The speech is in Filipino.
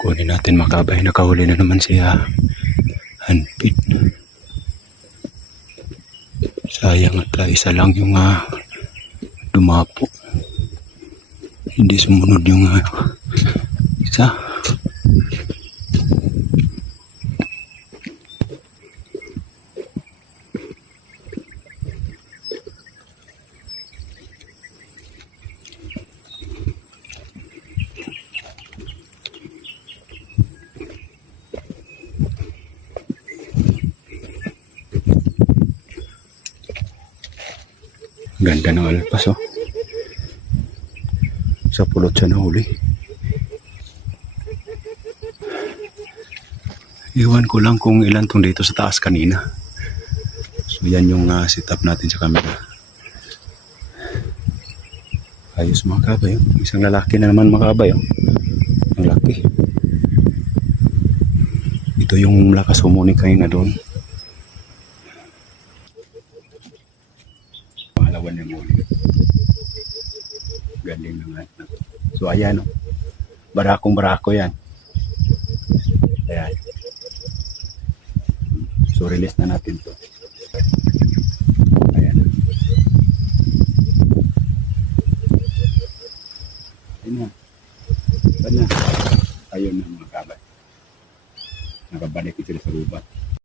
Kunin natin makabay. Nakahuli na naman siya. Hanpit. Sayang at ah, isa lang yung ah, dumapo. Hindi sumunod yung ah, isa. Ganda ng alpas oh. Sa pulot siya nahuli. Iwan ko lang kung ilan tong dito sa taas kanina. So yan yung uh, setup natin sa camera. Ayos mga kabay. oh. Isang lalaki na naman mga kabay. Oh. Ang laki. Ito yung lakas humuni kanina doon. Pangalawan yung huli. Galing naman. So ayan o. Barakong barako yan. Ayan. So release na natin to. Ayan. Ayun na. Ayun na. Ayun na mga kabay. Nakabalik sila sa rubat.